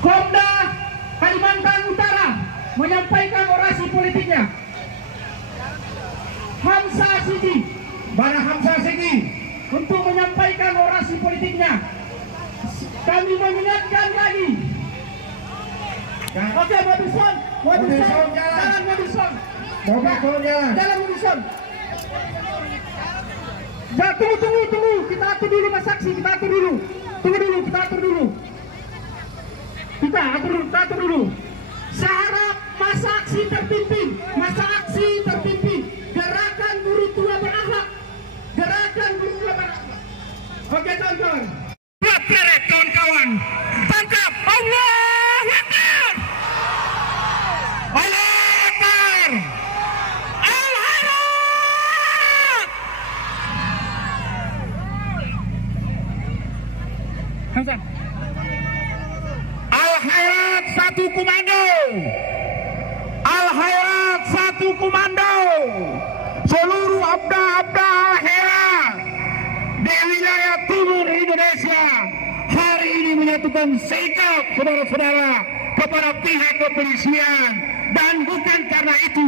Komda Kalimantan Utara menyampaikan orasi politiknya. Hamsa Sigi, Bara Hamsa Sigi untuk menyampaikan orasi politiknya. Kami mengingatkan lagi. Oke, Modison, jalan Modison. Jalan Modison. Ya, tunggu. Kita atur dulu Mas Saksi, kita atur dulu. Kita atur dulu. Syarat masa aksi terpimpin. Gerakan buruh tua berakhlak. Oke, kawan-kawan. Buat peret kawan-kawan. Tangkap. Allahu Akbar. Allahu Akbar. Al-Hayat. Hamzah. Al-Hayat satu komando. Al-Hayat satu komando. Seluruh abda-abda Al-Hayat di wilayah timur Indonesia hari ini menyatukan sikap saudara-saudara kepada pihak kepolisian, dan bukan karena itu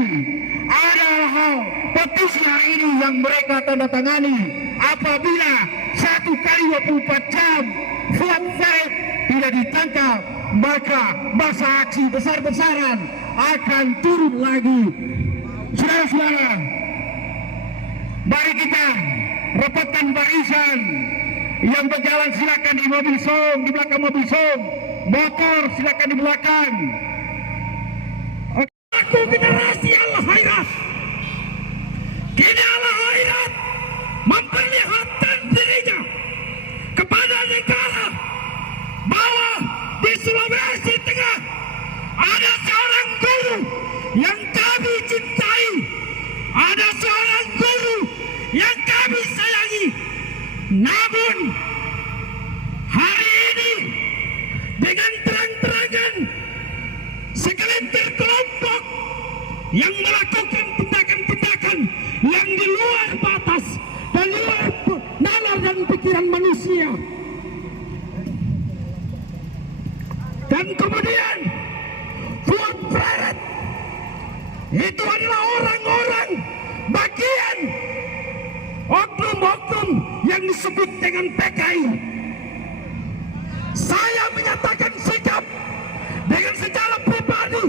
ada hal petisi hari ini yang mereka tanda tangani. Apabila 1 kali 24 jam Fuad Farid tidak ditangkap, maka masa aksi besar-besaran akan turun lagi. Saudara-saudara, mari kita rapatkan barisan. Yang berjalan silakan di mobil song, di belakang mobil song. Motor silakan di belakang. Aku generasi Al-Hayat. Kini Al-Hayat memperlihatkan dirinya kepada negara bahwa di Sulawesi Tengah ada seorang guru yang kami cintai, ada seorang guru yang kami sayangi. Namun hari ini dengan terang-terangan segelintir kelompok yang melakukan tindakan-tindakan yang di luar batas dan luar nalar dan pikiran manusia, dan kemudian Fuad Farid itu adalah orang-orang bagian oknum-oknum yang disebut dengan PKI. Saya menyatakan sikap dengan secara pribadi.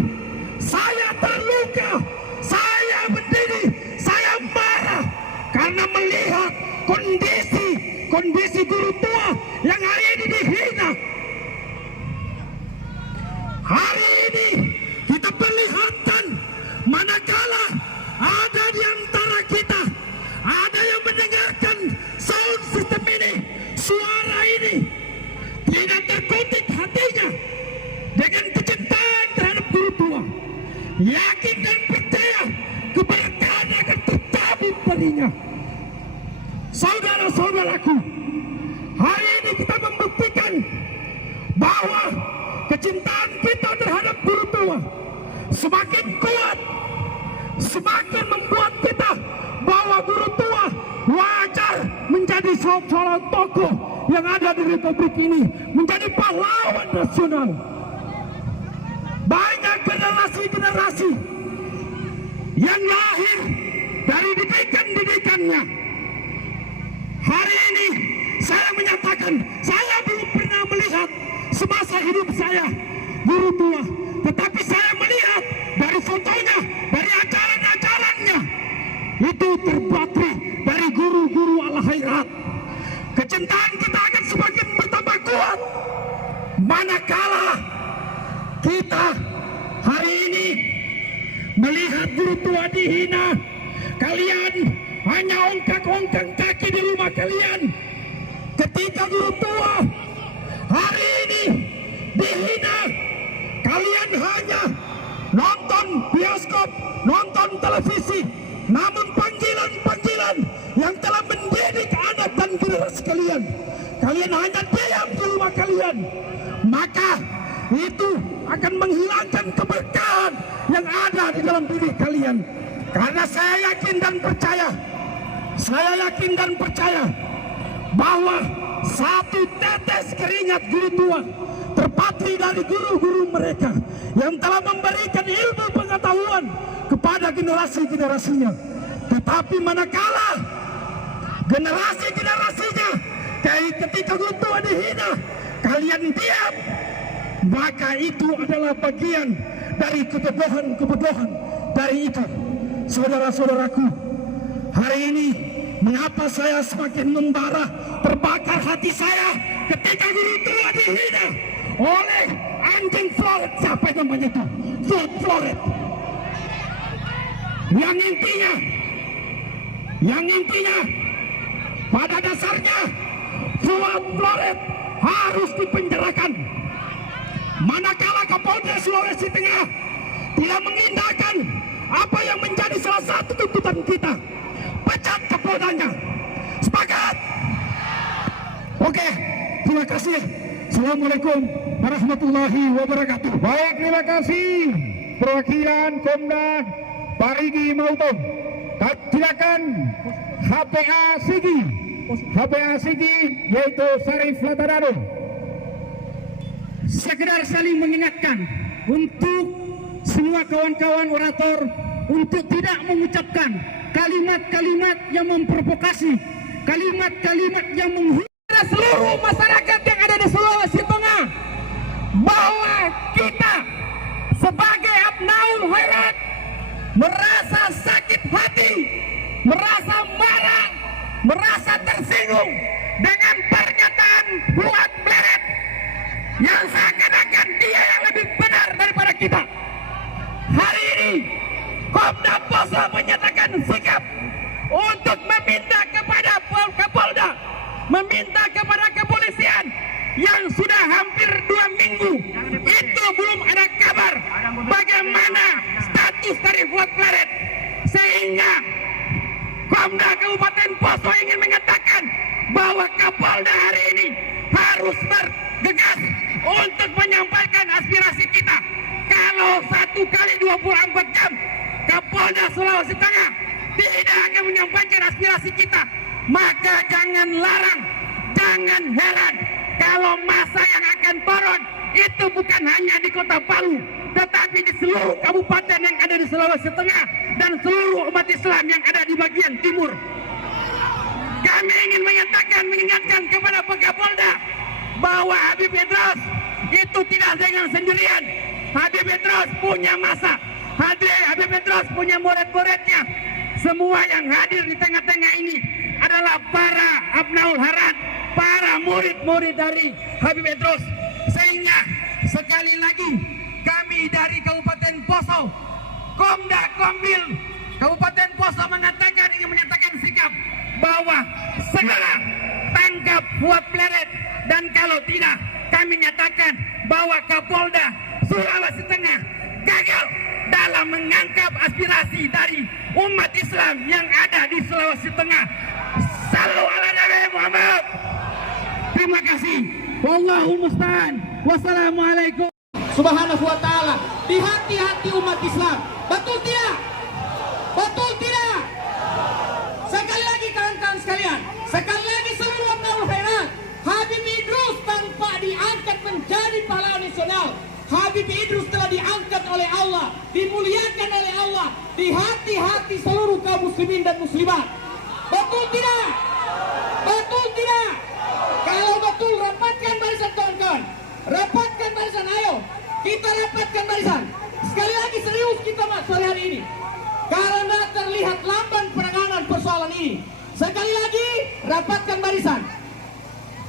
Saya terluka, saya mendidih, saya marah karena melihat kondisi guru tua yang hari ini dihina. Hari ini kita perlihatkan manakala ada di antara kita ada yang mendengarkan sound system ini, suara ini, tidak terkutik hatinya dengan kecintaan terhadap guru tua, yakin dan percaya keberkahan akan tertabur darinya. Saudara-saudaraku, hari ini kita membuktikan bahwa kecintaan kita terhadap guru tua semakin kuat, semakin membuat kita bahwa guru tua wajar menjadi seorang tokoh yang ada di Republik ini, menjadi pahlawan nasional. Banyak generasi-generasi yang lahir dari didikan-didikannya. Hari ini saya menyatakan saya belum pernah melihat semasa hidup saya guru tua, tetapi saya melihat dari fotonya, dari ajaran-ajarannya, itu terpatri dari guru-guru Al-Hayat. Kecintaan kita akan semakin bertambah kuat manakala kita hari ini melihat guru tua dihina. Kalian hanya ongkang-ongkang kaki di rumah kalian ketika guru tua hari ini dihina. Kalian hanya nonton bioskop, nonton televisi, namun panggilan-panggilan yang telah mendidik anak dan generasi kalian, kalian hanya diam di rumah kalian. Maka itu akan menghilangkan keberkahan yang ada di dalam diri kalian. Karena saya yakin dan percaya bahwa satu tetes keringat guru tua terpatri dari guru-guru mereka yang telah memberikan ilmu pengetahuan kepada generasi-generasinya. Tetapi manakala generasi-generasinya ketika guru tua dihina, kalian diam, maka itu adalah bagian dari kebodohan-kebodohan dari itu. Saudara-saudaraku, hari ini mengapa saya semakin membara, terbakar hati saya ketika guru tua dihina oleh anjing Floret. Siapa namanya itu? Floret. Yang intinya pada dasarnya Floret harus dipenjarakan. Manakala Kapolda Sulawesi Tengah tidak mengindahkan apa yang menjadi salah satu tuntutan kita, pecat Kapoldanya. Sepakat? Oke, terima kasih. Assalamualaikum warahmatullahi wabarakatuh. Baik, terima kasih perwakilan Komda Parigi Mautong. Silakan HPA Sigi yaitu Sarif Latarado. Sekedar saling mengingatkan untuk semua kawan-kawan orator untuk tidak mengucapkan kalimat-kalimat yang memprovokasi, kalimat-kalimat yang menghina seluruh masyarakat yang ada di Sulawesi Tengah, bahwa kita sebagai Abnaul Khairat merasa sakit hati, merasa marah, merasa tersinggung dengan pernyataan Fuad Pleret yang seakan-akan dia yang lebih benar daripada kita. Hari ini Komda Poso menyatakan sikap untuk meminta kepada Kapolda, meminta kepada kepolisian yang sudah hampir 2 minggu itu belum ada kabar bagaimana status dari Fuad Pleret, sehingga Komda Kabupaten Poso ingin mengatakan bahwa Kapolda hari ini harus bergegas untuk menyampaikan aspirasi kita. Kalau 1 kali 24 jam Kapolda Sulawesi Tengah tidak akan menyampaikan aspirasi kita, maka jangan larang, jangan heran kalau masa yang akan turun itu bukan hanya di Kota Palu, tetapi di seluruh kabupaten yang ada di Sulawesi Tengah dan seluruh umat Islam yang ada di bagian timur. Kami ingin mengingatkan kepada Pak Kapolda bahwa Habib Idrus itu tidak dengan sendirian. Habib Idrus punya masa, Habib Idrus punya murid-muridnya. Semua yang hadir di tengah-tengah ini adalah para Abnaul Khairat, para murid-murid dari Habib Idrus. Sehingga sekali lagi kami dari Kabupaten Poso, Komda Kombil Kabupaten Poso ingin menyatakan sikap bahwa segera tangkap Fuad Pleret, dan kalau tidak kami nyatakan bahwa Kapolda Sulawesi Tengah gagal dalam mengangkat aspirasi dari umat Islam yang ada di Sulawesi Tengah. Sallu ala Nabi Muhammad. Terima kasih. Wallahul musta'an. Wassalamualaikum. Subhanahu wa ta'ala di hati-hati umat Islam. Betul tidak? Betul tidak? Sekali lagi kawan-kawan sekalian, sekali lagi seluruh Abnaul Khairat, Habib Idrus tanpa diangkat menjadi pahlawan nasional. Habib Idrus telah diangkat oleh Allah, dimuliakan oleh Allah di hati-hati seluruh kaum muslimin dan muslimat. Betul tidak? Betul tidak? Kalau betul, rapatkan barisan kawan-kawan. Rapatkan barisan, ayo. Kita rapatkan barisan. Sekali lagi serius kita sore hari ini. Karena terlihat lamban penanganan persoalan ini. Sekali lagi, rapatkan barisan.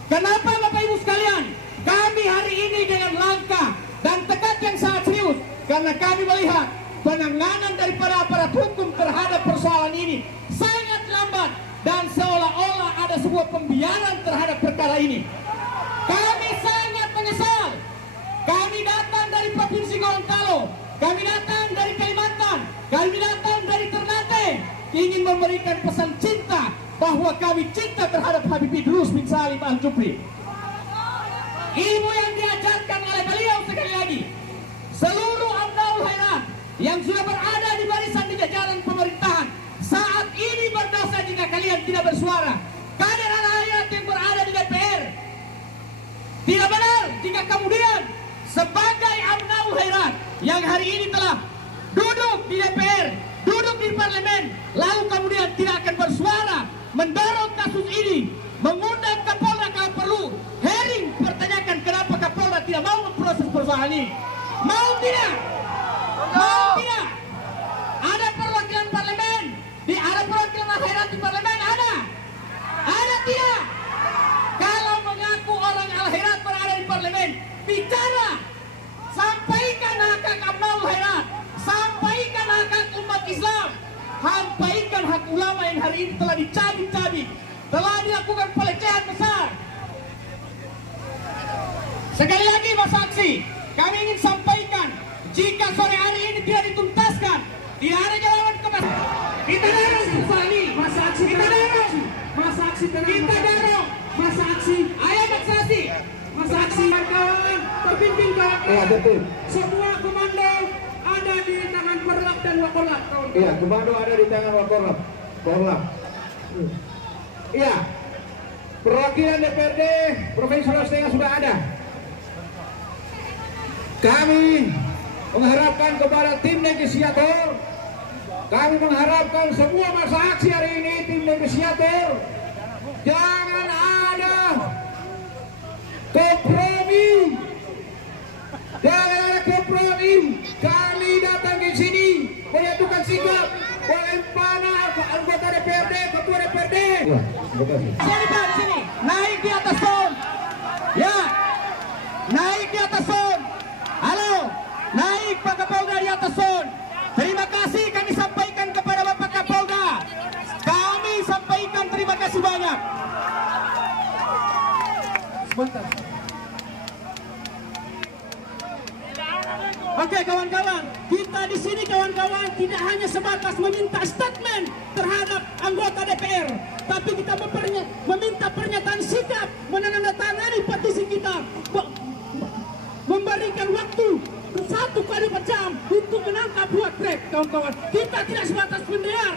Kenapa Bapak Ibu sekalian? Kami hari ini dengan langkah dan tekad yang sangat serius. Karena kami melihat penanganan daripada aparat hukum terhadap persoalan ini sangat lambat. Dan seolah-olah ada sebuah pembiaran terhadap perkara ini. Kami sangat menyesal. Kami datang dari Provinsi Gorontalo, kami datang dari Kalimantan, kami datang dari Ternate, ingin memberikan pesan cinta bahwa kami cinta terhadap Habib Idrus bin Salim Al-Jufri. Ilmu yang diajarkan oleh beliau, sekali lagi, seluruh Abnaul Khairat yang sudah berada di barisan di jajaran pemerintahan saat ini berdosa jika kalian tidak bersuara. Kader rakyat yang berada di DPR Tidak benar jika kemudian sebagai Abnaul Khairat yang hari ini telah duduk di DPR, duduk di parlemen, lalu kemudian tidak akan bersuara mendorong kasus ini, mengundang Kapolda kalau perlu, hearing pertanyakan kenapa Kapolda tidak mau memproses persoalan ini. Mau tidak? Mau tidak? Ada perwakilan parlemen, ada perwakilan Al-Khairat di parlemen, ada? Ada tidak? Kalau mengaku orang Al-Khairat berada di parlemen, bicara, sampaikan hak Abnaul Khairat, sampaikan hak umat Islam, sampaikan hak ulama yang hari ini telah dicabik-cabik, telah dilakukan pelecehan besar. Sekali lagi Mas Aksi, kami ingin sampaikan, jika sore hari ini tidak dituntaskan, tidak ada jalan ke mas. Kita dorong persoalan ini, Mas Aksi. Kita dorong, Mas Aksi. Kita dorong, Mas Aksi. Ayo Mas Aksi, Mas Aksi. Kawan, terpimpin kawan. Iya, betul. Semua komando ada di tangan Korlap dan Wakorlap. Iya, komando ada di tangan Wakorlap. Korlap. Iya. Perwakilan DPRD Provinsi Sulawesi Tengah sudah ada. Kami mengharapkan kepada tim negosiator, kami mengharapkan semua masa aksi hari ini, tim negosiator, jangan ada kompromi, jangan ada kompromi. Kami datang di sini menyatukan sikap, bagaimana anggota DPRD, ketua DPRD. Sini Pak, sini, naik di atas sound. Ya, naik di atas sound. Halo, naik Pak Kapolda di atas sound. Terima kasih kami sampaikan kepada Bapak Kapolda. Kami sampaikan terima kasih banyak. Sebentar. Oke kawan-kawan, kita di sini kawan-kawan tidak hanya sebatas meminta statement terhadap anggota DPR, tapi kita meminta pernyataan sikap, menandatangani petisi kita, memberikan waktu 1 kali per jam untuk menangkap buat trek kawan-kawan. Kita tidak sebatas mendengar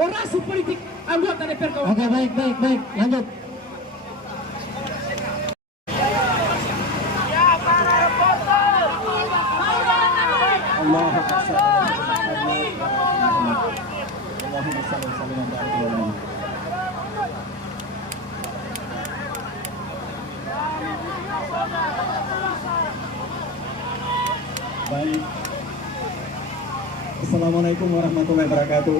orasi politik anggota DPR kawan. Oke, baik, lanjut. Baik. Assalamualaikum warahmatullahi wabarakatuh.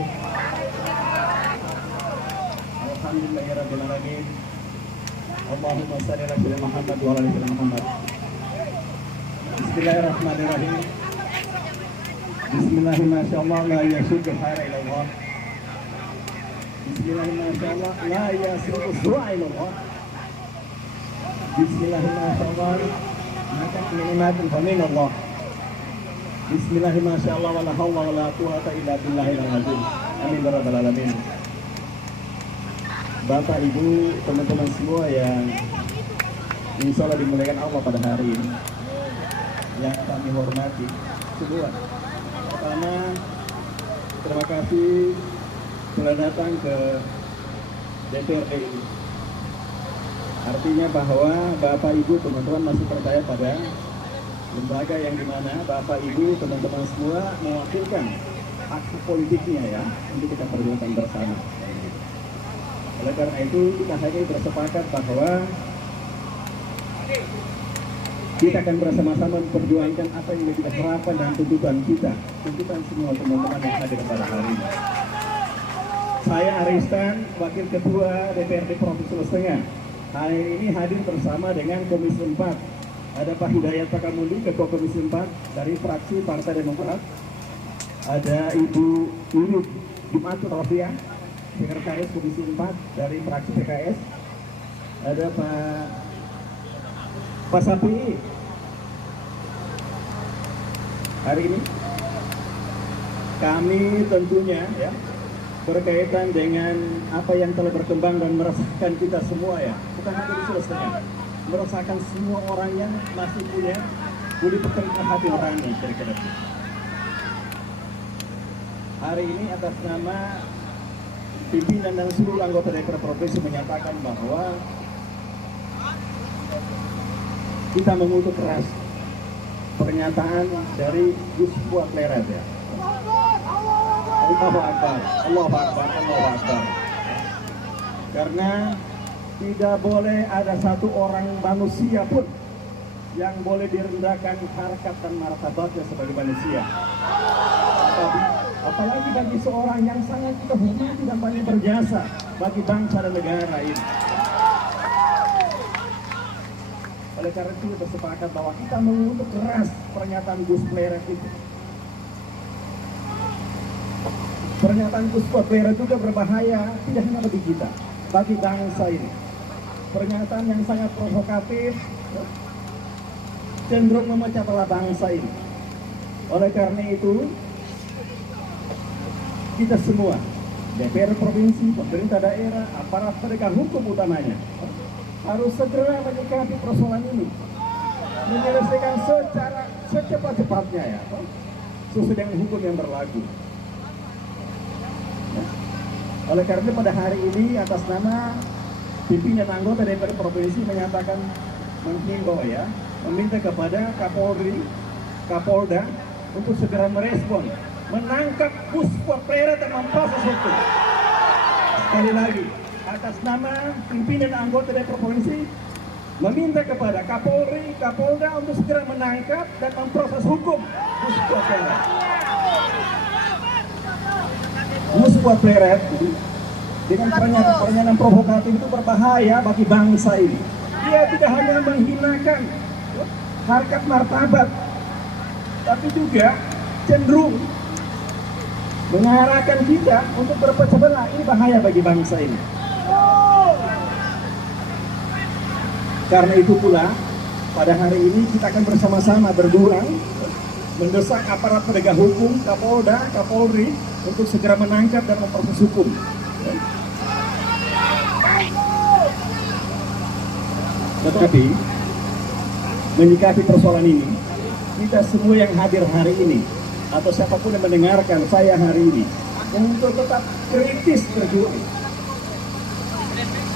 Alhamdulillahirabbil alamin. Allahumma shalli ala sayyidina Muhammad wa ala ali sayyidina Muhammad. Bismillahirrahmanirrahim. Bismillahirrahmanirrahim. La yasuqu khara ila Allah. Bismillahirrahmanirrahim. La yasuqu su'a ila Allah. Bismillahirrahmanirrahim. Maka nikmatun min Allah. Bismillahirrahmanirrahim. Wala haula wala quwata illa billahil azim. Amin ya rabbal alamin. Bapak, Ibu, teman-teman semua yang insya Allah dimuliakan Allah pada hari ini, yang kami hormati semua. Pertama, terima kasih telah datang ke DPRD ini. Artinya bahwa Bapak, Ibu, teman-teman masih percaya pada lembaga yang dimana Bapak, Ibu, teman-teman semua mewakilkan hak politiknya ya, untuk kita perjuangkan bersama. Oleh karena itu kita hanya bersepakat bahwa kita akan bersama-sama memperjuangkan apa yang menjadi harapan dan tuntutan semua teman-teman yang hadir pada hari ini. Saya Aristan, Wakil Ketua DPRD Provinsi Sulawesi Tengah. Hari ini hadir bersama dengan Komisi 4. Ada Pak Hidayat Pakamundi, Ketua Komisi 4 dari fraksi Partai Demokrat. Ada Ibu Yuyut Jumatul Rofiah, Sekretaris Komisi 4 dari fraksi PKS. Ada Pak Sapi. Hari ini kami tentunya ya berkaitan dengan apa yang telah berkembang dan merasakan kita semua ya, bukan hanya di Sulawesi Tengah, merasakan semua orang yang masih punya budi pekerti hati orangnya kira-kira. Hari ini atas nama pimpinan dan seluruh anggota DPR Provinsi menyatakan bahwa kita mengutuk keras pernyataan dari Gus Pleret ya. Allahu Akbar, Allahu Akbar, Allahu Akbar. Karena tidak boleh ada satu orang manusia pun yang boleh direndahkan harkat dan martabatnya sebagai manusia. Apalagi bagi seorang yang sangat kita hormati dan banyak berjasa bagi bangsa dan negara ini. Oleh karena itu bersepakat bahwa kita mengutuk keras pernyataan Gus Pleret itu. Pernyataan Gus Pleret juga berbahaya tidak hanya bagi kita, bagi bangsa ini. Pernyataan yang sangat provokatif, cenderung memecah belah bangsa ini. Oleh karena itu, kita semua, DPR provinsi, pemerintah daerah, aparat penegak hukum utamanya, harus segera menyikapi persoalan ini, menyelesaikan secara secepat-cepatnya ya, sesuai dengan hukum yang berlaku. Oleh karena pada hari ini atas nama pimpinan anggota DPR provinsi menyatakan menghimbau ya, meminta kepada Kapolri, Kapolda untuk segera merespon, menangkap Gus Pleret dan memproses hukum. Sekali lagi, atas nama pimpinan anggota DPR provinsi meminta kepada Kapolri, Kapolda untuk segera menangkap dan memproses hukum Gus Pleret. Gus Pleret dengan pernyataan provokatif itu berbahaya bagi bangsa ini. Dia tidak hanya menghinakan harkat martabat, tapi juga cenderung mengarahkan kita untuk berpecah belah. Ini bahaya bagi bangsa ini. Karena itu pula, pada hari ini kita akan bersama-sama berjuang mendesak aparat penegak hukum, Kapolda, Kapolri untuk segera menangkap dan memproses hukum. Tetapi menyikapi persoalan ini, kita semua yang hadir hari ini atau siapapun yang mendengarkan saya hari ini untuk tetap kritis berjuang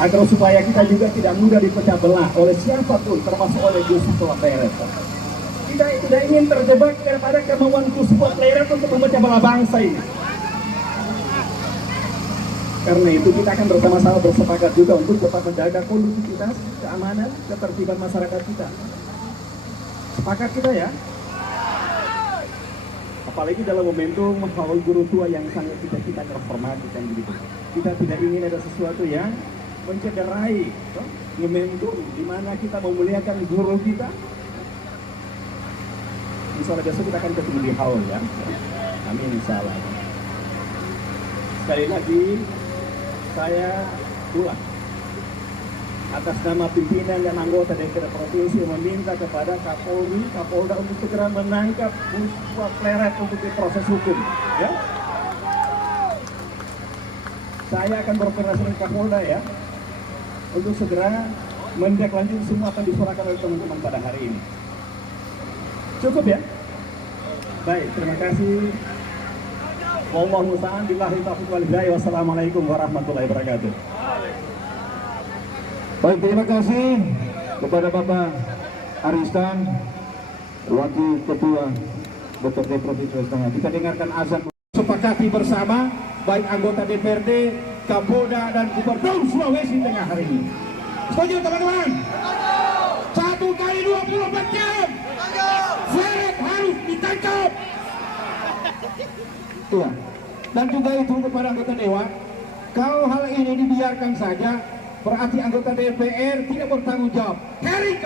agar supaya kita juga tidak mudah dipecah belah oleh siapapun, termasuk oleh Gus Pleret. Kita tidak ingin terjebak kepada kemauan Gus Pleret untuk memecah belah bangsa ini. Karena itu kita akan bersama-sama bersepakat juga untuk tetap menjaga kondusivitas, keamanan, ketertiban masyarakat kita. Sepakat kita ya. Apalagi dalam momentum haul guru tua yang sangat kita hormati kan begitu. Kita tidak ingin ada sesuatu yang mencederai momentum di mana kita memuliakan guru kita. Insya Allah besok kita akan ketemu di haul ya. Amin insya Allah. Sekali lagi saya ulang atas nama pimpinan dan anggota DPR provinsi meminta kepada Kapolri, Kapolda untuk segera menangkap Gus Pleret untuk diproses hukum. Ya, saya akan berkoordinasi dengan Kapolda ya untuk segera menindaklanjuti semua akan disuarakan oleh teman-teman pada hari ini. Cukup ya? Baik, terima kasih. Wallahu musta'an, billahi taufiq wal hidayah. Wassalamualaikum warahmatullahi wabarakatuh. Baik, terima kasih kepada Bapak Aristan, Wakil Ketua DPRD Provinsi Sulawesi Tengah. Kita dengarkan azan. Sepakati bersama, baik anggota DPRD, Kapolda dan Gubernur Sulawesi Tengah hari ini. Setuju teman-teman? 1 kali 24 jam. Pleret harus ditangkap. Iya. Dan juga itu kepada anggota Dewan, kalau hal ini dibiarkan saja, berarti anggota DPR tidak bertanggung jawab. Heri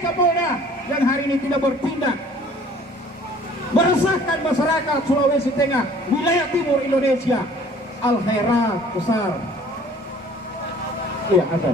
Kapolda yang hari ini tidak bertindak, meresahkan masyarakat Sulawesi Tengah, wilayah timur Indonesia. Al-Khairah besar. Iya, ada.